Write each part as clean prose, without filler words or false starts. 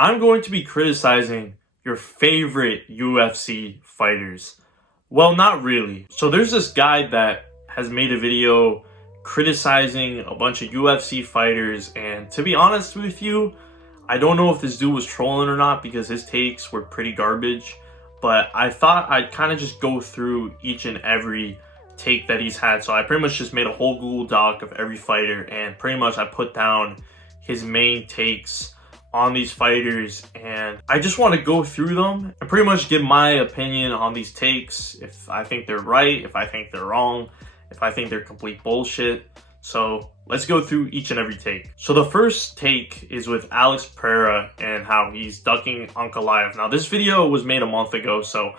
I'm going to be criticizing your favorite UFC fighters. Well, not really. So there's this guy that has made a video criticizing a bunch of UFC fighters, and to be honest with you, I don't know if this dude was trolling or not because his takes were pretty garbage, but I thought I'd kind of just go through each and every take that he's had. So I pretty much just made a whole Google Doc of every fighter, and pretty much I put down his main takes on these fighters, and I just want to go through them and pretty much give my opinion on these takes, if I think they're right, if I think they're wrong, if I think they're complete bullshit. So let's go through each and every take. So the first take is with Alex Pereira and how he's ducking Ankalaev. Now this video was made a month ago, so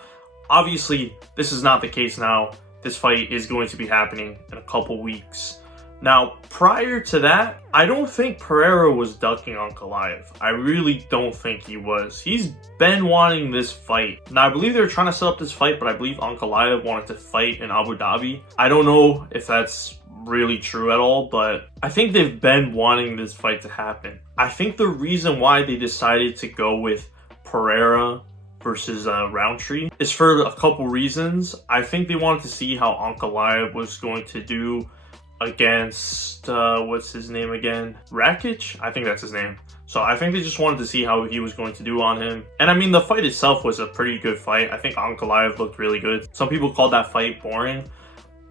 obviously this is not the case now. This fight is going to be happening in a couple weeks. Now, prior to that, I don't think Pereira was ducking Ankalaev. I really don't think he was. He's been wanting this fight. Now, I believe they were trying to set up this fight, but I believe Ankalaev wanted to fight in Abu Dhabi. I don't know if that's really true at all, but I think they've been wanting this fight to happen. I think the reason why they decided to go with Pereira versus Roundtree is for a couple reasons. I think they wanted to see how Ankalaev was going to do against what's his name again, Rakic, I think that's his name. So I think they just wanted to see how he was going to do on him. And I mean, the fight itself was a pretty good fight. I think Ankalaev looked really good. Some people called that fight boring.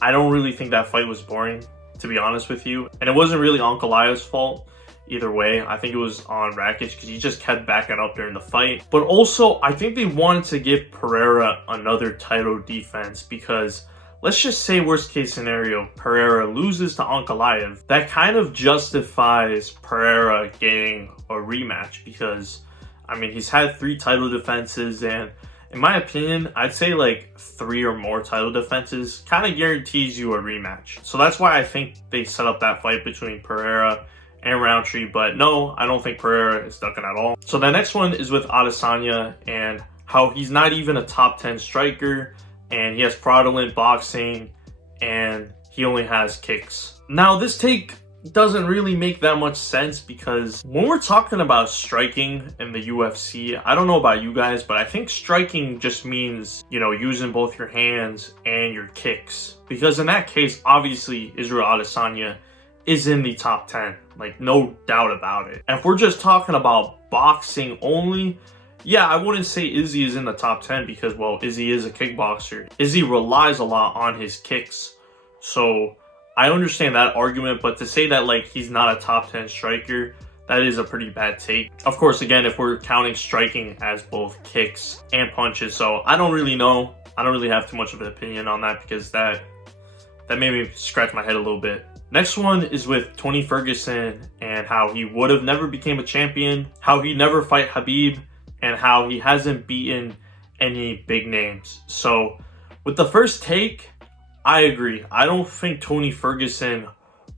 I don't really think that fight was boring, to be honest with you, and it wasn't really Ankalaev's fault either way. I think it was on Rakic because he just kept backing up during the fight. But also, I think they wanted to give Pereira another title defense because let's just say worst case scenario, Pereira loses to Ankalaev. That kind of justifies Pereira getting a rematch because, I mean, he's had 3 title defenses, and in my opinion, I'd say like 3 or more title defenses kind of guarantees you a rematch. So that's why I think they set up that fight between Pereira and Roundtree, but no, I don't think Pereira is ducking at all. So the next one is with Adesanya and how he's not even a top 10 striker, and he has fraudulent boxing, and he only has kicks. Now, this take doesn't really make that much sense because when we're talking about striking in the UFC, I don't know about you guys, but I think striking just means, you know, using both your hands and your kicks. Because in that case, obviously, Israel Adesanya is in the top 10, like no doubt about it. And if we're just talking about boxing only, yeah, I wouldn't say Izzy is in the top 10 because, well, Izzy is a kickboxer. Izzy relies a lot on his kicks. So I understand that argument, but to say that like he's not a top 10 striker, that is a pretty bad take. Of course, again, if we're counting striking as both kicks and punches. So I don't really know. I don't really have too much of an opinion on that because that made me scratch my head a little bit. Next one is with Tony Ferguson and how he would have never became a champion, how he'd never fight Khabib, and how he hasn't beaten any big names. So with the first take, I agree. I don't think Tony Ferguson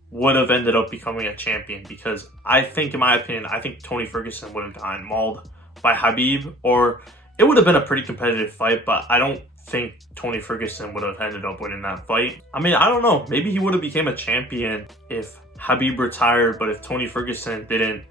would have ended up becoming a champion because I think, in my opinion, I think Tony Ferguson would have gotten mauled by Khabib, or it would have been a pretty competitive fight, but I don't think Tony Ferguson would have ended up winning that fight. I mean, I don't know. Maybe he would have became a champion if Khabib retired, but if Tony Ferguson didn't,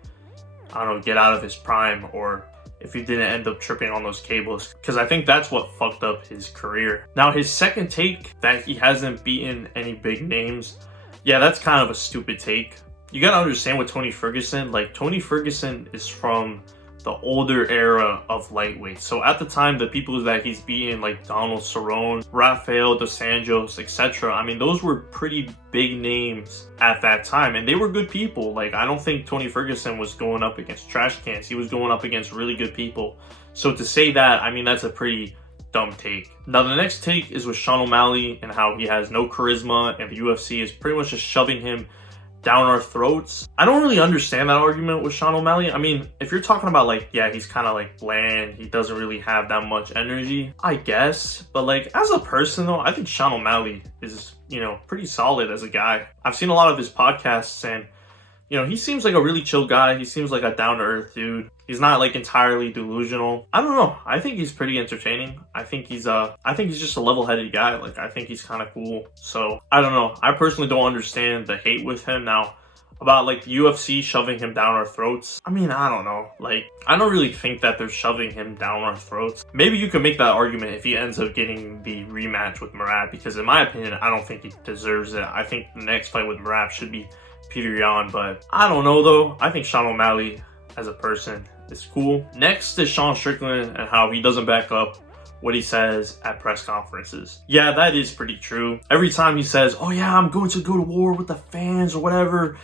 I don't know, get out of his prime, or if he didn't end up tripping on those cables, because I think that's what fucked up his career. Now, his second take, that he hasn't beaten any big names, yeah, that's kind of a stupid take. You gotta understand with Tony Ferguson, like, Tony Ferguson is from the older era of lightweight. So at the time, the people that he's beaten, like Donald Cerrone, Rafael dos Anjos, etc., I mean, those were pretty big names at that time, and they were good people. Like, I don't think Tony Ferguson was going up against trash cans. He was going up against really good people. So to say that, I mean, that's a pretty dumb take. Now, the next take is with Sean O'Malley and how he has no charisma, and the UFC is pretty much just shoving him down our throats. I don't really understand that argument with Sean O'Malley. I mean, if you're talking about like, yeah, he's kind of like bland, he doesn't really have that much energy, I guess. But like, as a person though, I think Sean O'Malley is, you know, pretty solid as a guy. I've seen a lot of his podcasts, and you know, he seems like a really chill guy. He seems like a down-to-earth dude. He's not like entirely delusional. I don't know. I think he's pretty entertaining. I think he's just a level-headed guy. Like, I think he's kind of cool. So I don't know. I personally don't understand the hate with him. Now, about like the UFC shoving him down our throats. I mean, I don't know. Like, I don't really think that they're shoving him down our throats. Maybe you can make that argument if he ends up getting the rematch with Murat, because in my opinion, I don't think he deserves it. I think the next fight with Murat should be Peter Yan, but I don't know though. I think Sean O'Malley as a person is cool. Next is Sean Strickland and how he doesn't back up what he says at press conferences. Yeah, that is pretty true. Every time he says, oh yeah, I'm going to go to war with the fans or whatever,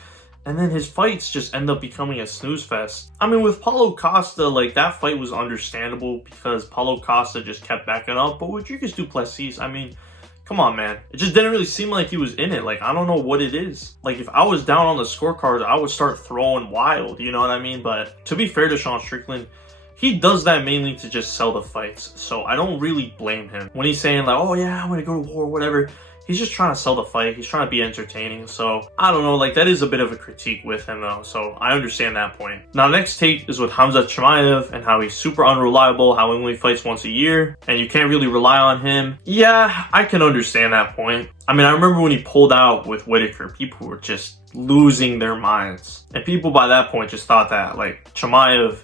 and then his fights just end up becoming a snooze fest. I mean, with Paulo Costa, like, that fight was understandable because Paulo Costa just kept backing up. But with Dricus du Plessis, I mean, come on, man. It just didn't really seem like he was in it. Like, I don't know what it is. Like, if I was down on the scorecard, I would start throwing wild, you know what I mean? But to be fair to Sean Strickland, he does that mainly to just sell the fights. So I don't really blame him. When he's saying like, oh yeah, I'm gonna go to war, whatever, he's just trying to sell the fight. He's trying to be entertaining. So I don't know, like, that is a bit of a critique with him though. So I understand that point. Now, next take is with Hamza Chimaev and how he's super unreliable, how he only fights once a year and you can't really rely on him. Yeah, I can understand that point. I mean, I remember when he pulled out with Whitaker, people were just losing their minds. And people by that point just thought that, like, Chimaev,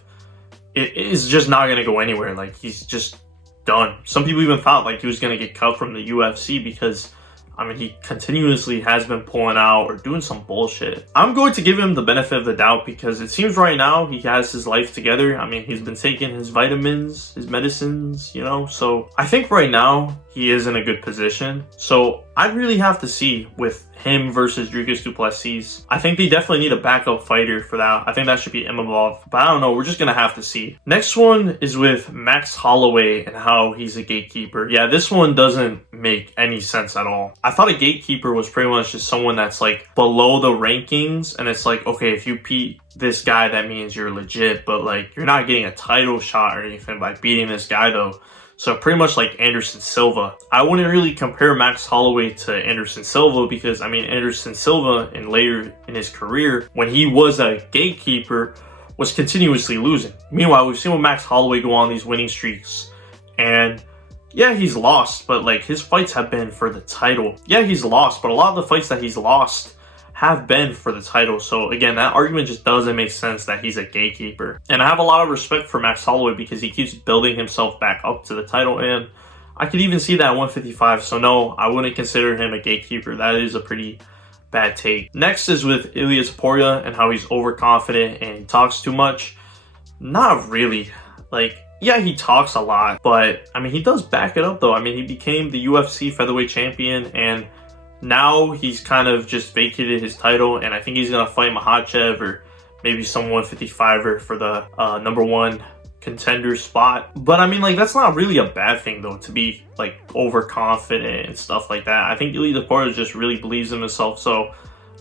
it is just not going to go anywhere. Like, he's just done. Some people even thought like he was going to get cut from the UFC because, I mean, he continuously has been pulling out or doing some bullshit. I'm going to give him the benefit of the doubt because it seems right now he has his life together. I mean, he's been taking his vitamins, his medicines, you know? So I think right now he is in a good position. So I'd really have to see with him versus Dricus du Plessis. I think they definitely need a backup fighter for that. I think that should be Imavov, but I don't know. We're just gonna have to see. Next one is with Max Holloway and how he's a gatekeeper. Yeah, this one doesn't make any sense at all. I thought a gatekeeper was pretty much just someone that's like below the rankings, and it's like, okay, if you beat this guy, that means you're legit, but like you're not getting a title shot or anything by beating this guy though. So pretty much like Anderson Silva. I wouldn't really compare Max Holloway to Anderson Silva because, I mean, Anderson Silva in later in his career, when he was a gatekeeper, was continuously losing. Meanwhile, we've seen with Max Holloway go on these winning streaks. And yeah, he's lost, but like his fights have been for the title. Yeah, he's lost, but a lot of the fights that he's lost have been for the title. So again, that argument just doesn't make sense that he's a gatekeeper. And I have a lot of respect for Max Holloway because he keeps building himself back up to the title, and I could even see that at 155. So no, I wouldn't consider him a gatekeeper. That is a pretty bad take. Next is with Ilia Topuria and how he's overconfident and he talks too much. Not really. Like, yeah, he talks a lot, but I mean, he does back it up though. I mean, he became the UFC featherweight champion, and now he's kind of just vacated his title, and I think he's going to fight Makhachev or maybe some 155er for the #1 contender spot. But I mean, like, that's not really a bad thing though, to be like overconfident and stuff like that. I think Ilia Topuria just really believes in himself. So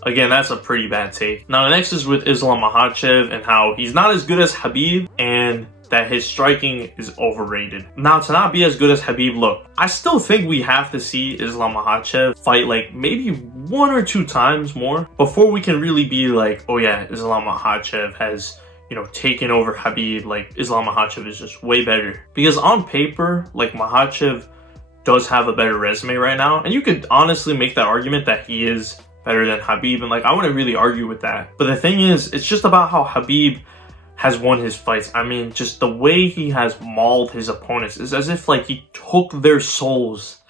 again, that's a pretty bad take. Now, the next is with Islam Makhachev and how he's not as good as Khabib and that his striking is overrated. Now, to not be as good as Khabib, look, I still think we have to see Islam Makhachev fight like maybe 1 or 2 times more before we can really be like, oh yeah, Islam Makhachev has, you know, taken over Khabib. Like, Islam Makhachev is just way better. Because on paper, like, Makhachev does have a better resume right now, and you could honestly make that argument that he is better than Khabib, and like, I wouldn't really argue with that. But the thing is, it's just about how Khabib has won his fights. I mean, just the way he has mauled his opponents is as if like he took their souls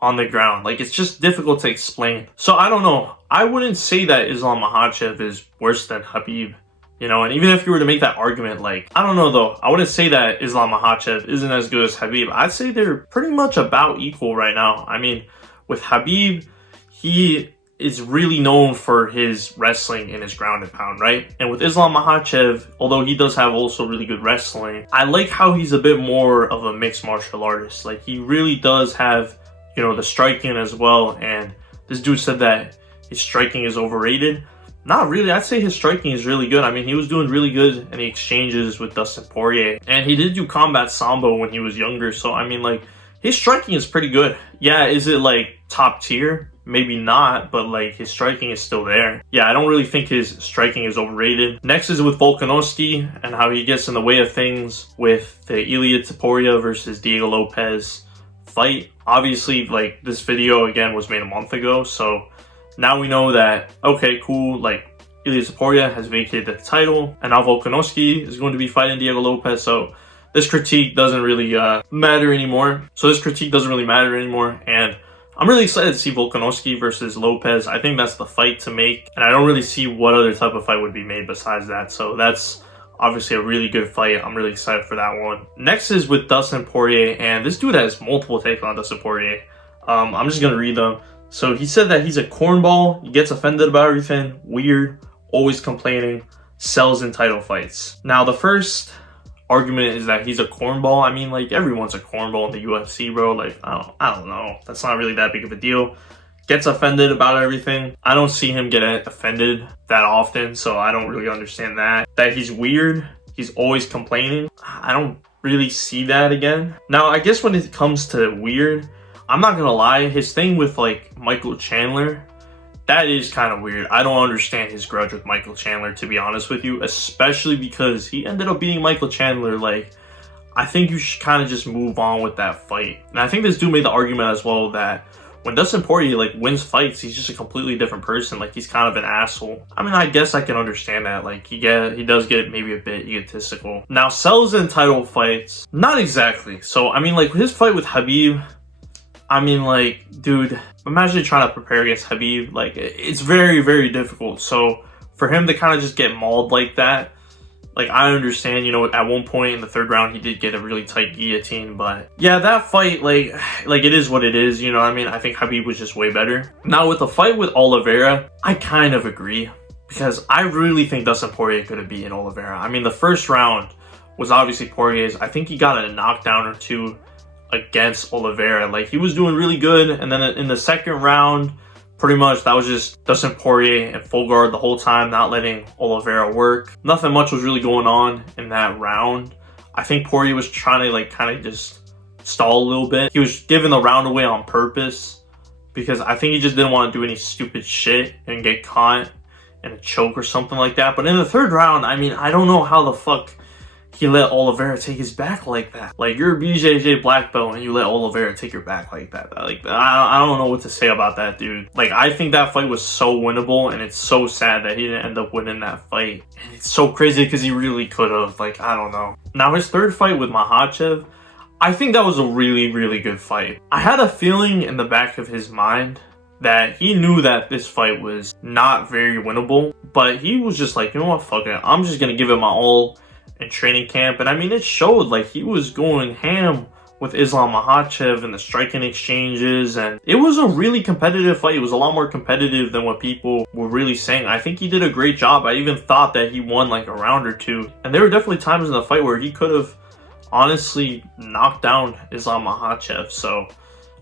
on the ground. Like, it's just difficult to explain. So I don't know. I wouldn't say that Islam Makhachev is worse than Khabib, you know, and even if you were to make that argument, like, I don't know though. I wouldn't say that Islam Makhachev isn't as good as Khabib. I'd say they're pretty much about equal right now. I mean, with Khabib, he is really known for his wrestling and his ground and pound, right? And with Islam Makhachev, although he does have also really good wrestling, I like how he's a bit more of a mixed martial artist. Like, he really does have, you know, the striking as well. And this dude said that his striking is overrated. Not really. I'd say his striking is really good. I mean, he was doing really good in the exchanges with Dustin Poirier, and he did do combat sambo when he was younger. So I mean, like, his striking is pretty good. Yeah, is it like top tier? Maybe not, but like, his striking is still there. Yeah, I don't really think his striking is overrated. Next is with Volkanovski and how he gets in the way of things with the Ilia Topuria versus Diego Lopez fight. Obviously, like, this video again was made a month ago, so now we know that, okay, cool, like, Ilia Topuria has vacated the title, and now Volkanovski is going to be fighting Diego Lopez. So this critique doesn't really matter anymore. And I'm really excited to see Volkanovski versus Lopez. I think that's the fight to make, and I don't really see what other type of fight would be made besides that. So that's obviously a really good fight. I'm really excited for that one. Next is with Dustin Poirier, and this dude has multiple takes on Dustin Poirier. I'm just gonna read them. So he said that he's a cornball, he gets offended about everything, weird, always complaining, sells in title fights. Now the first argument is that he's a cornball. I mean, like, everyone's a cornball in the UFC, bro. Like, I don't know. That's not really that big of a deal. Gets offended about everything. I don't see him get offended that often, so I don't really understand that. That he's weird, he's always complaining. I don't really see that again. Now, I guess when it comes to weird, I'm not gonna lie, his thing with, like, Michael Chandler, that is kind of weird. I don't understand his grudge with Michael Chandler, to be honest with you, especially because he ended up beating Michael Chandler. Like, I think you should kind of just move on with that fight. And I think this dude made the argument as well that when Dustin Poirier, like, wins fights, he's just a completely different person. Like, he's kind of an asshole. I mean, I guess I can understand that. Like, he does get maybe a bit egotistical. Now, sells in title fights, not exactly. So, I mean, like, his fight with Khabib, I mean, like, dude, imagine trying to prepare against Khabib. Like, it's very, very difficult. So for him to kind of just get mauled like that, like, I understand, you know, at one point in the third round, he did get a really tight guillotine. But yeah, that fight, like it is what it is, you know what I mean? I think Khabib was just way better. Now with the fight with Oliveira, I kind of agree, because I really think Dustin Poirier could have beaten Oliveira. I mean, the first round was obviously Poirier's. I think he got a knockdown or two against Oliveira. Like, he was doing really good, and then in the second round, pretty much that was just Dustin Poirier and full guard the whole time, not letting Oliveira work. Nothing much was really going on in that round. I think Poirier was trying to, like, kind of just stall a little bit. He was giving the round away on purpose, because I think he just didn't want to do any stupid shit and get caught in a choke or something like that. But in the third round, I mean, I don't know how the fuck he let Oliveira take his back like that. Like, you're a BJJ black belt and you let Oliveira take your back like that. Like, I don't know what to say about that, dude. Like, I think that fight was so winnable, and it's so sad that he didn't end up winning that fight. And it's so crazy because he really could have. Like, I don't know. Now, his third fight with Makhachev, I think that was a really, really good fight. I had a feeling in the back of his mind that he knew that this fight was not very winnable, but he was just like, you know what, fuck it. I'm just going to give it my all in training camp. And I mean, it showed. Like, he was going ham with Islam Makhachev and the striking exchanges, and it was a really competitive fight. It was a lot more competitive than what people were really saying. I think he did a great job. I even thought that he won like a round or two, and there were definitely times in the fight where he could have honestly knocked down Islam Makhachev. So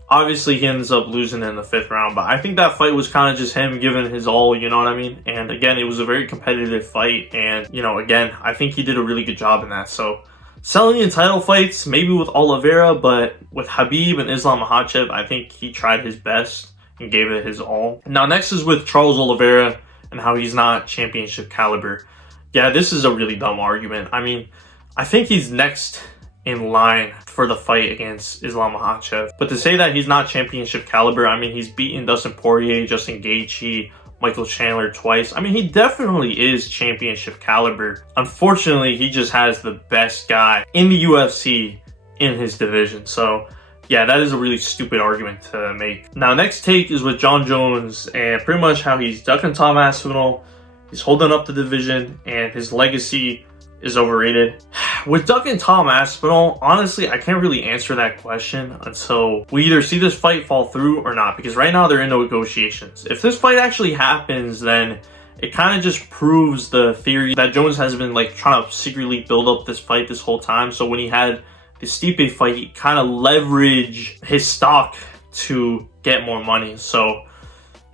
obviously he ends up losing in the fifth round, but I think that fight was kind of just him giving his all, you know what I mean? And again, it was a very competitive fight, and, you know, again, I think he did a really good job in that. So selling in title fights, maybe with Oliveira, but with Khabib and Islam Makhachev, I think he tried his best and gave it his all. Now, next is with Charles Oliveira and how he's not championship caliber. Yeah, this is a really dumb argument. I mean, I think he's next in line for the fight against Islam Makhachev. But to say that he's not championship caliber, I mean, he's beaten Dustin Poirier, Justin Gaethje, Michael Chandler twice. I mean, he definitely is championship caliber. Unfortunately, he just has the best guy in the UFC in his division. So yeah, that is a really stupid argument to make. Now, next take is with Jon Jones, and pretty much how he's ducking Tom Aspinall, he's holding up the division, and his legacy is overrated. With ducking Tom Aspinall, honestly, I can't really answer that question until we either see this fight fall through or not, because right now they're in negotiations. If this fight actually happens, then it kind of just proves the theory that Jones has been, like, trying to secretly build up this fight this whole time. So when he had the Stipe fight, he kind of leveraged his stock to get more money. So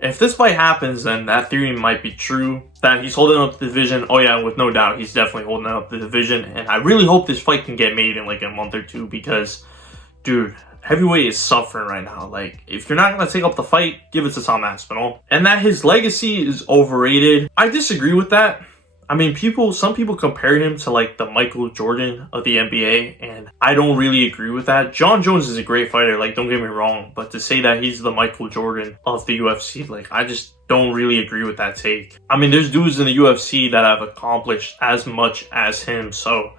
if this fight happens, then that theory might be true, that he's holding up the division. Oh yeah, with no doubt, he's definitely holding up the division. And I really hope this fight can get made in like a month or two, because, dude, heavyweight is suffering right now. Like, if you're not going to take up the fight, give it to Tom Aspinall. And that his legacy is overrated, I disagree with that. I mean, some people compare him to like the Michael Jordan of the NBA, and I don't really agree with that. John Jones is a great fighter, like don't get me wrong, but to say that he's the Michael Jordan of the UFC, like I just don't really agree with that take. I mean, there's dudes in the UFC that have accomplished as much as him, so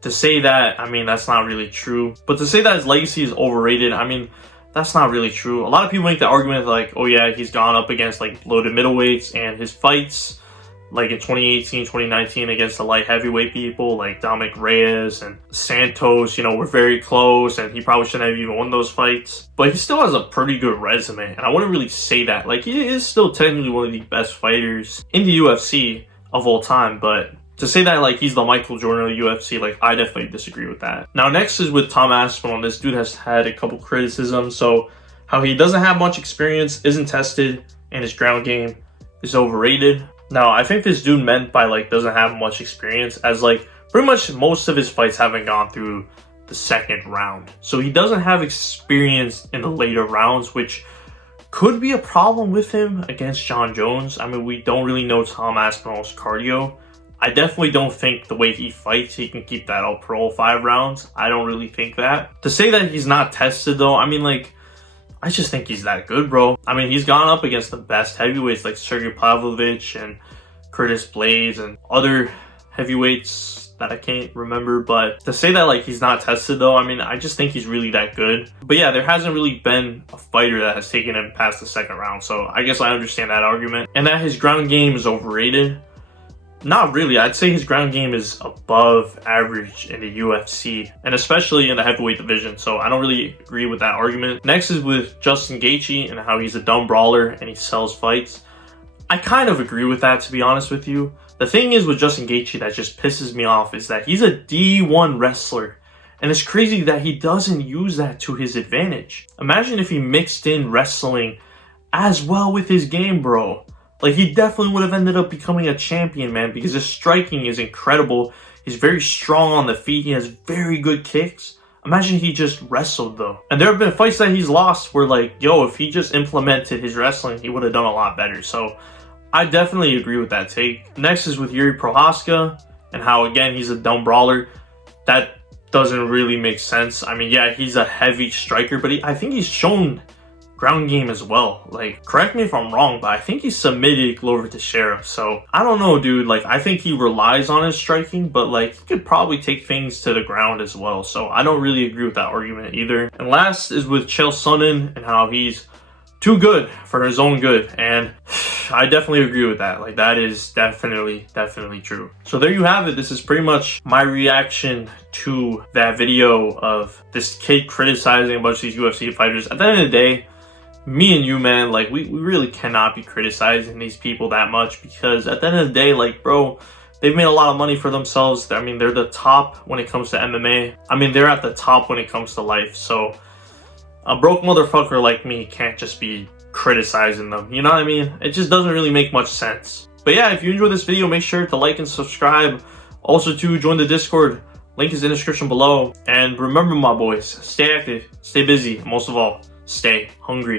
to say that, I mean, that's not really true. But to say that his legacy is overrated, I mean, that's not really true. A lot of people make the argument like, oh yeah, he's gone up against like loaded middleweights, and his fights like in 2018, 2019 against the light heavyweight people like Dominic Reyes and Santos, you know, were very close, and he probably shouldn't have even won those fights. But he still has a pretty good resume, and I wouldn't really say that. Like, he is still technically one of the best fighters in the UFC of all time, but to say that like he's the Michael Jordan of the UFC, like I definitely disagree with that. Now next is with Tom Aspinall. This dude has had a couple criticisms. So how he doesn't have much experience, isn't tested, and his ground game is overrated. Now I think this dude meant by like doesn't have much experience as like pretty much most of his fights haven't gone through the second round. So he doesn't have experience in the later rounds, which could be a problem with him against John Jones. I mean, we don't really know Tom Aspinall's cardio. I definitely don't think the way he fights, he can keep that up for all 5 rounds. I don't really think that. To say that he's not tested though, I mean, like, I just think he's that good, bro. I mean, he's gone up against the best heavyweights like Sergey Pavlovich and Curtis Blades and other heavyweights that I can't remember. But to say that like he's not tested though, I mean, I just think he's really that good. But yeah, there hasn't really been a fighter that has taken him past the second round. So I guess I understand that argument. And that his ground game is overrated. Not really. I'd say his ground game is above average in the UFC, and especially in the heavyweight division, so I don't really agree with that argument. Next is with Justin Gaethje and how he's a dumb brawler and he sells fights. I kind of agree with that, to be honest with you. The thing is with Justin Gaethje that just pisses me off is that he's a D1 wrestler, and it's crazy that he doesn't use that to his advantage. Imagine if he mixed in wrestling as well with his game, bro. Like, he definitely would have ended up becoming a champion, man, because his striking is incredible. He's very strong on the feet. He has very good kicks. Imagine he just wrestled, though. And there have been fights that he's lost where, like, yo, if he just implemented his wrestling, he would have done a lot better. So I definitely agree with that take. Next is with Yuri Prohaska and how, again, he's a dumb brawler. That doesn't really make sense. I mean, yeah, he's a heavy striker, but I think he's shown ground game as well. Like, correct me if I'm wrong, but I think he submitted Glover Teixeira. So I don't know, dude. Like, I think he relies on his striking, but like he could probably take things to the ground as well. So I don't really agree with that argument either. And last is with Chael Sonnen and how he's too good for his own good. And I definitely agree with that. Like, that is definitely true. So there you have it. This is pretty much my reaction to that video of this kid criticizing a bunch of these UFC fighters. At the end of the day, me and you, man, like, we really cannot be criticizing these people that much, because at the end of the day, like, bro, they've made a lot of money for themselves. I mean, they're the top when it comes to MMA. I mean, they're at the top when it comes to life. So a broke motherfucker like me can't just be criticizing them. You know what I mean? It just doesn't really make much sense. But yeah, if you enjoyed this video, make sure to like and subscribe. Also, to join the Discord. Link is in the description below. And remember, my boys, stay active, stay busy, and most of all, stay hungry.